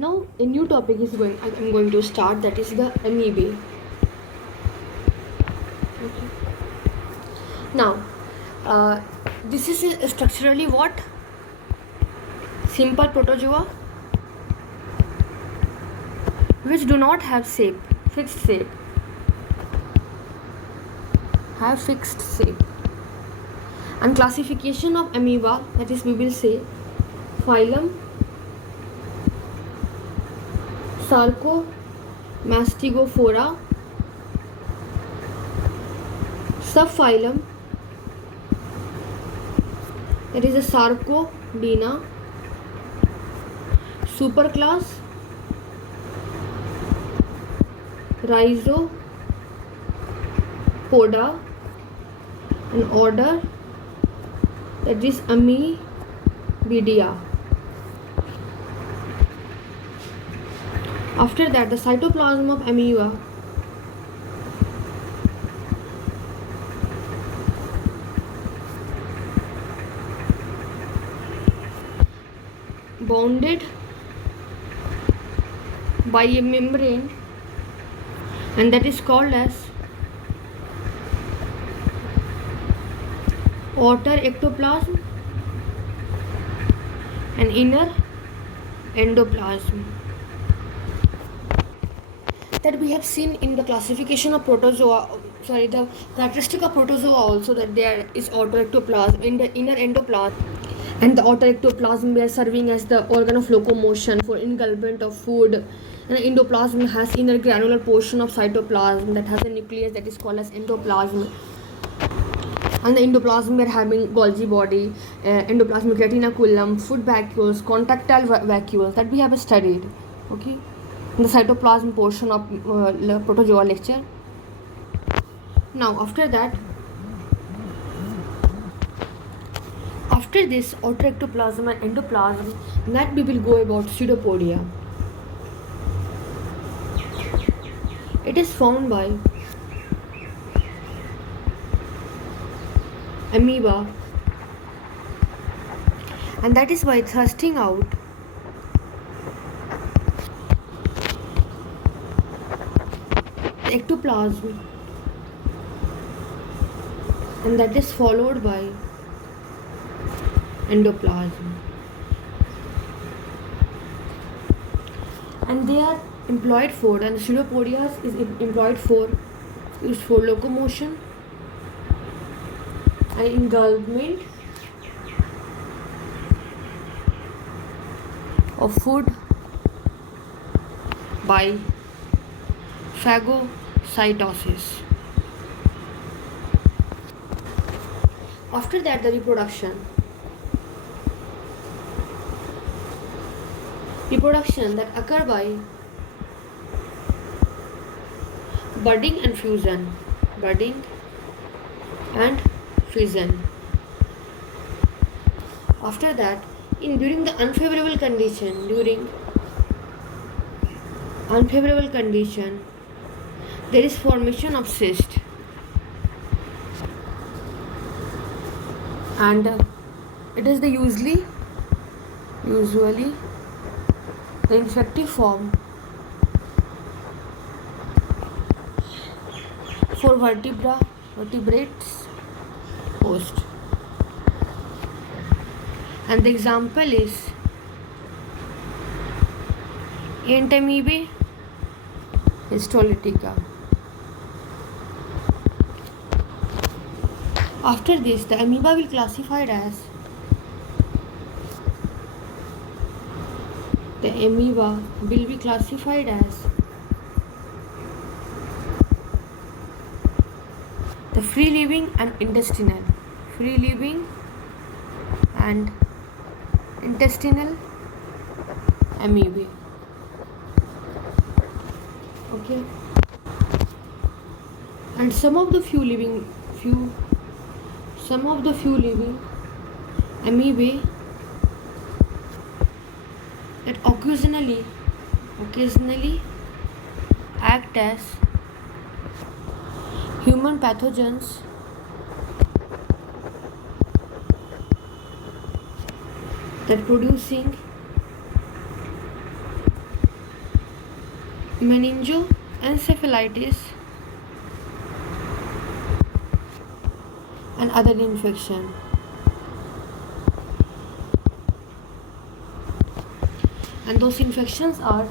Now a new topic is I'm going to start, that is the amoeba. Okay. Now this is structurally what? Simple protozoa which do not have fixed shape. Have fixed shape. And classification of amoeba, that is we will say phylum Sarcomastigophora, subphylum, that is a Sarcodina, superclass Rhizopoda, and order, that is Amebidia. After that, the cytoplasm of amoeba bounded by a membrane, and that is called as outer ectoplasm and inner endoplasm. That we have seen in the classification of protozoa, the characteristic of protozoa also, that there is outer ectoplasm, in the inner endoplasm, and the outer ectoplasm we are serving as the organ of locomotion for engulfment of food, and the endoplasm has inner granular portion of cytoplasm that has a nucleus that is called as endoplasm. And the endoplasm we are having Golgi body, endoplasmic retinaculum, food vacuoles, contractile vacuoles that we have studied. Okay, in the cytoplasm portion of protozoa lecture. Now after this outer ectoplasm and endoplasm, that we will go about pseudopodia. It is formed by amoeba, and that is by thrusting out the ectoplasm, and that is followed by endoplasm, and they are employed for, and the pseudopodia is employed for, used for locomotion and engulfment of food by phagocytosis. After that, the reproduction that occur by budding and fusion. After that, during unfavorable condition, there is formation of cyst, and it is usually the infective form for vertebrates host, and the example is Amebae histolytica. After this, the amoeba will be classified as the free living and intestinal amoeba. Okay, and some of the few living amoeba that occasionally act as human pathogens that producing meningoencephalitis and other infection. And those infections are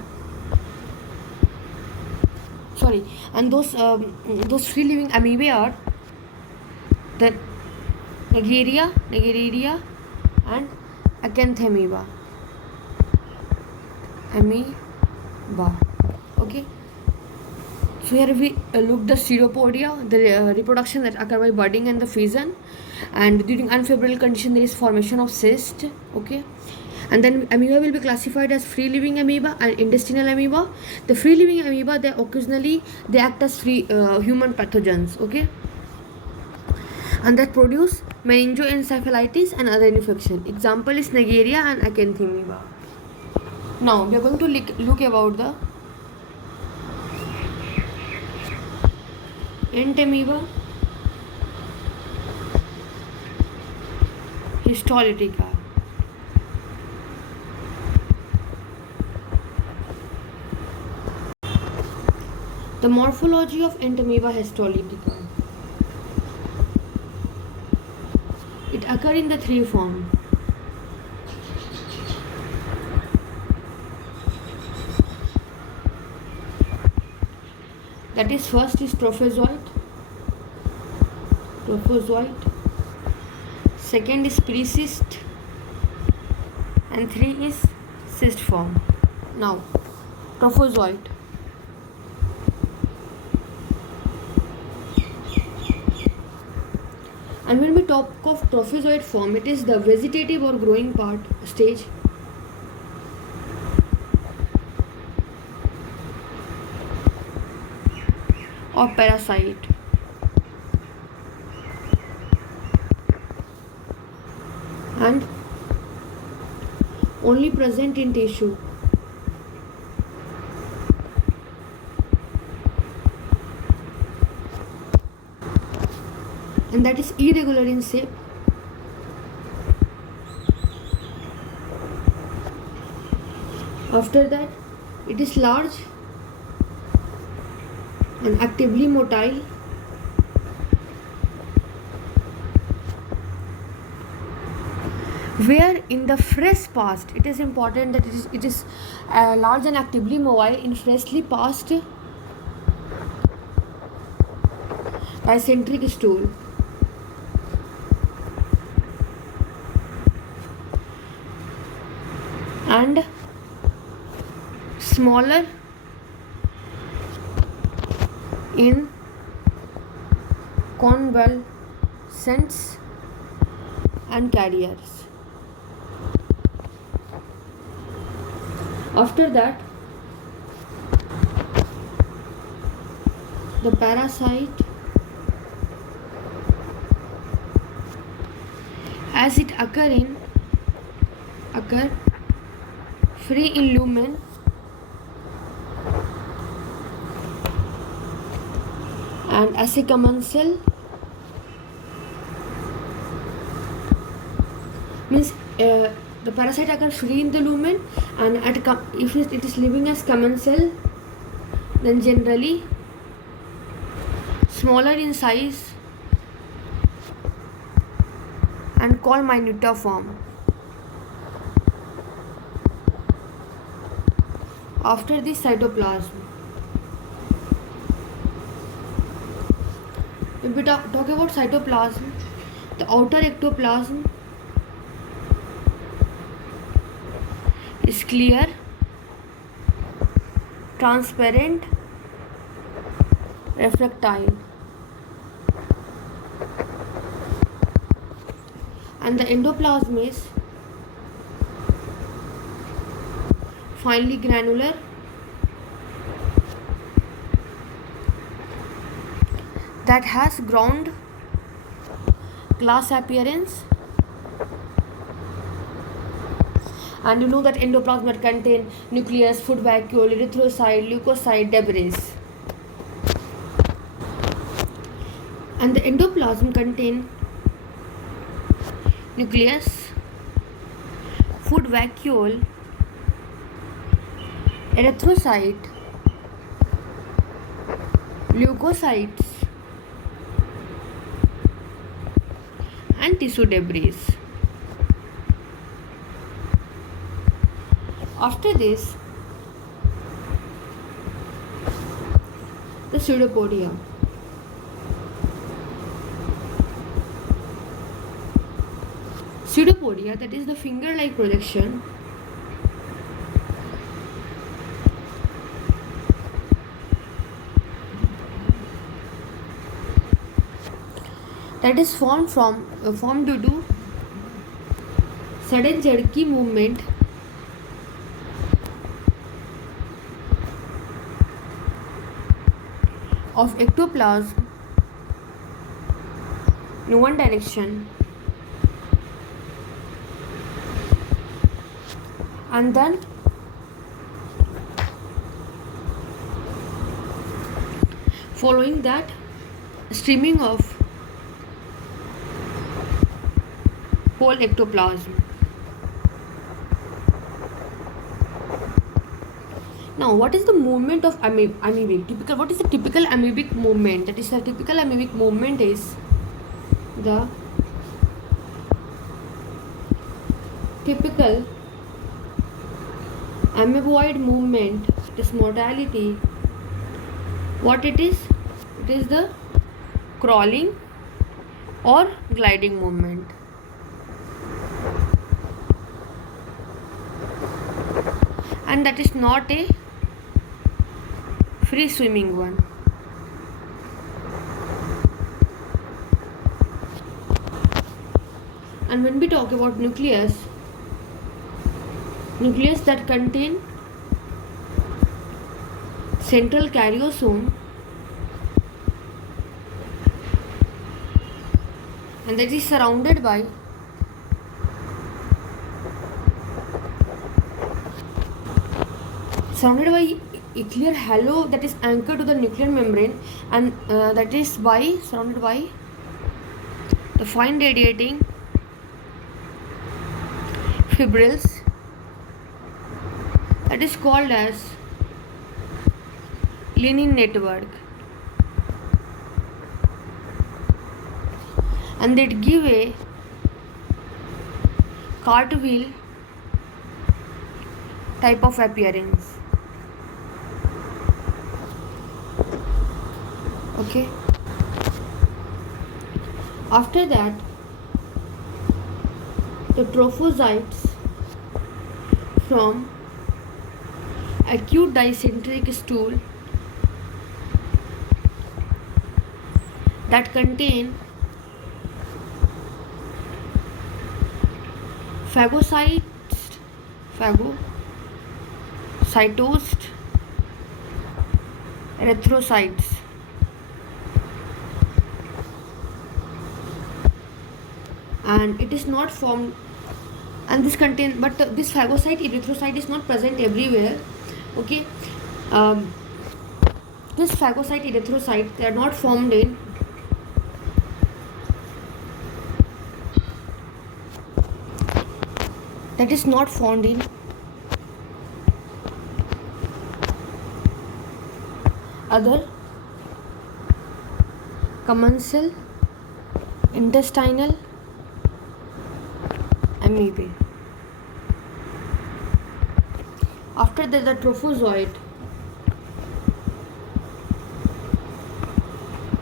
those free living amoeba are the Naegleria and Acanthamiba. Amoeba. Okay. So here we look the Pseudopodia, the reproduction that occur by budding and the fission, and during unfavorable condition there is formation of cyst. Okay. And then amoeba will be classified as free living amoeba and intestinal amoeba. The free living amoeba, they occasionally they act as free human pathogens. Okay. And that produce meningoencephalitis and other infection. Example is Naegleria and Acanthamiba. Now we are going to look about the Entamoeba histolytica. The morphology of Entamoeba histolytica. It occurs in the three forms. That is, first is trophozoite. Second is precyst, and 3 is cyst form. Now, trophozoite. And when we talk of trophozoite form, it is the vegetative or growing part stage. Or parasite. And only present in tissue. And that is irregular in shape. After that, it is large and actively motile. Where in the fresh past, it is important that it is large and actively mobile in freshly passed dysenteric stool. And smaller in convalescents and carriers. After that, the parasite, as it occur free in lumen and as a commensal, means the parasite occurs free in the lumen, and if it is living as commensal, then generally smaller in size and called minutiform. After this, cytoplasm. If we talk about cytoplasm, the outer ectoplasm is clear, transparent, refractile, and the endoplasm is finely granular, that has ground glass appearance. And you know that endoplasm contain nucleus, food vacuole, erythrocyte, leukocyte, debris. And the endoplasm contain nucleus, food vacuole, erythrocyte, leukocytes, and tissue debris. After this, the pseudopodia. Pseudopodia, that is the finger-like projection that is formed due to sudden jerky movement of ectoplasm in one direction and then following that streaming of whole ectoplasm. Now, what is the movement of amoebic? What is the typical amoebic movement? That is, the typical amoebic movement is the typical amoeboid movement. It is modality. What it is? It is the crawling or gliding movement. And that is not a free swimming one. And when we talk about nucleus that contain central karyosome and that is surrounded by a clear halo that is anchored to the nuclear membrane, and that is surrounded by the fine radiating fibrils that is called as Linin network, and that give a cartwheel type of appearance. Okay. After that, the trophozoites from acute dysenteric stool that contain phagocytosed erythrocytes, and it is not formed, and this contain, but this phagocyte erythrocyte is not present everywhere. Okay, this phagocyte erythrocyte, they are not formed in that is not found in other commensal intestinal amoebae. After that, the trophozoite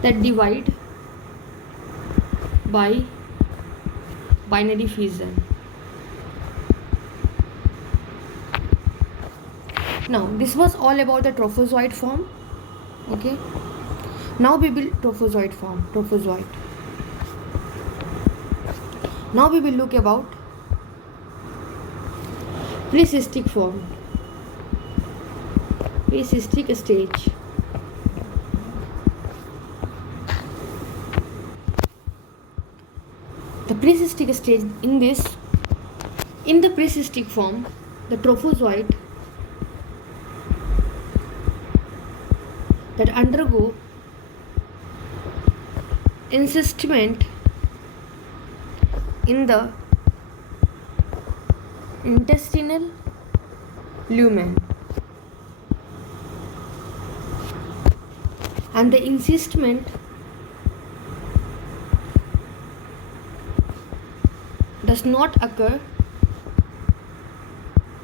that divide by binary fission. Now, this was all about the trophozoite form. Okay. Now we will trophozoite form. Now we will look about precystic form. Precystic stage. The precystic stage, in the precystic form, the trophozoite that undergo encystment in the intestinal lumen and the encystment does not occur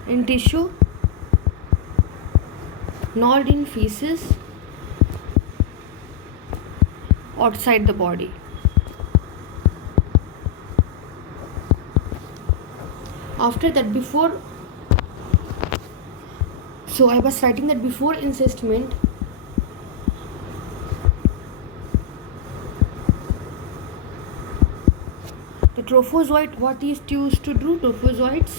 in tissue nor in feces outside the body. After that, I was writing that before encystment, the trophozoite, what is used to do? Trophozoites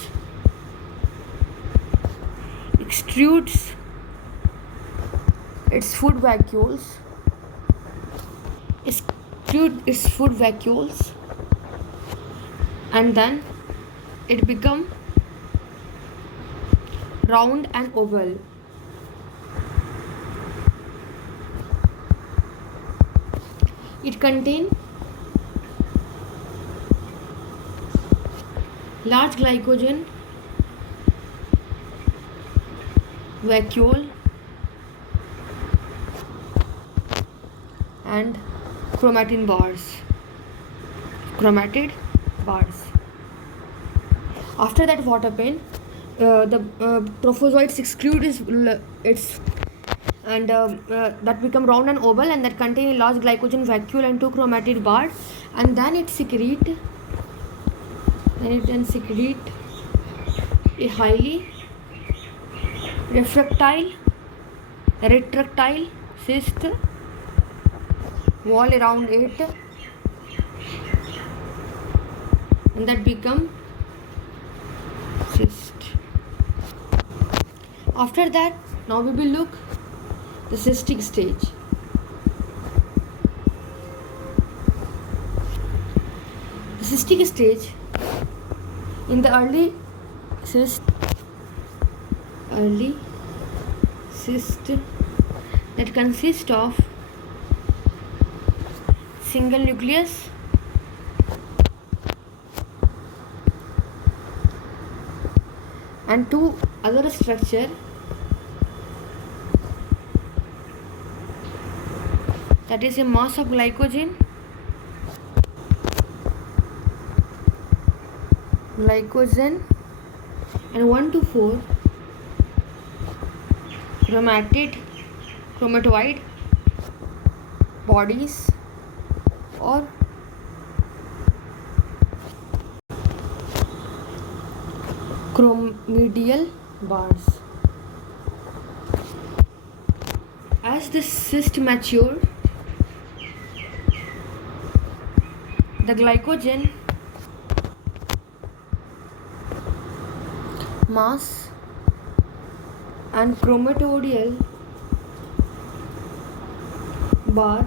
extrudes its food vacuoles, and then it become round and oval. It contain large glycogen vacuole and chromatid bars. After that, what happened? The trophozoites exclude its and that become round and oval, and that contain a large glycogen vacuole and two chromatid bar, and then it secrete a highly retractile cyst wall around it, and that become cyst. After that, now we will look the cystic stage. The cystic stage, in the early cyst that consists of single nucleus and two other structure, that is a mass of glycogen and 1 to 4 chromatoid bodies or chromatidial bars. As the cyst mature, the glycogen mass and chromatoidal bar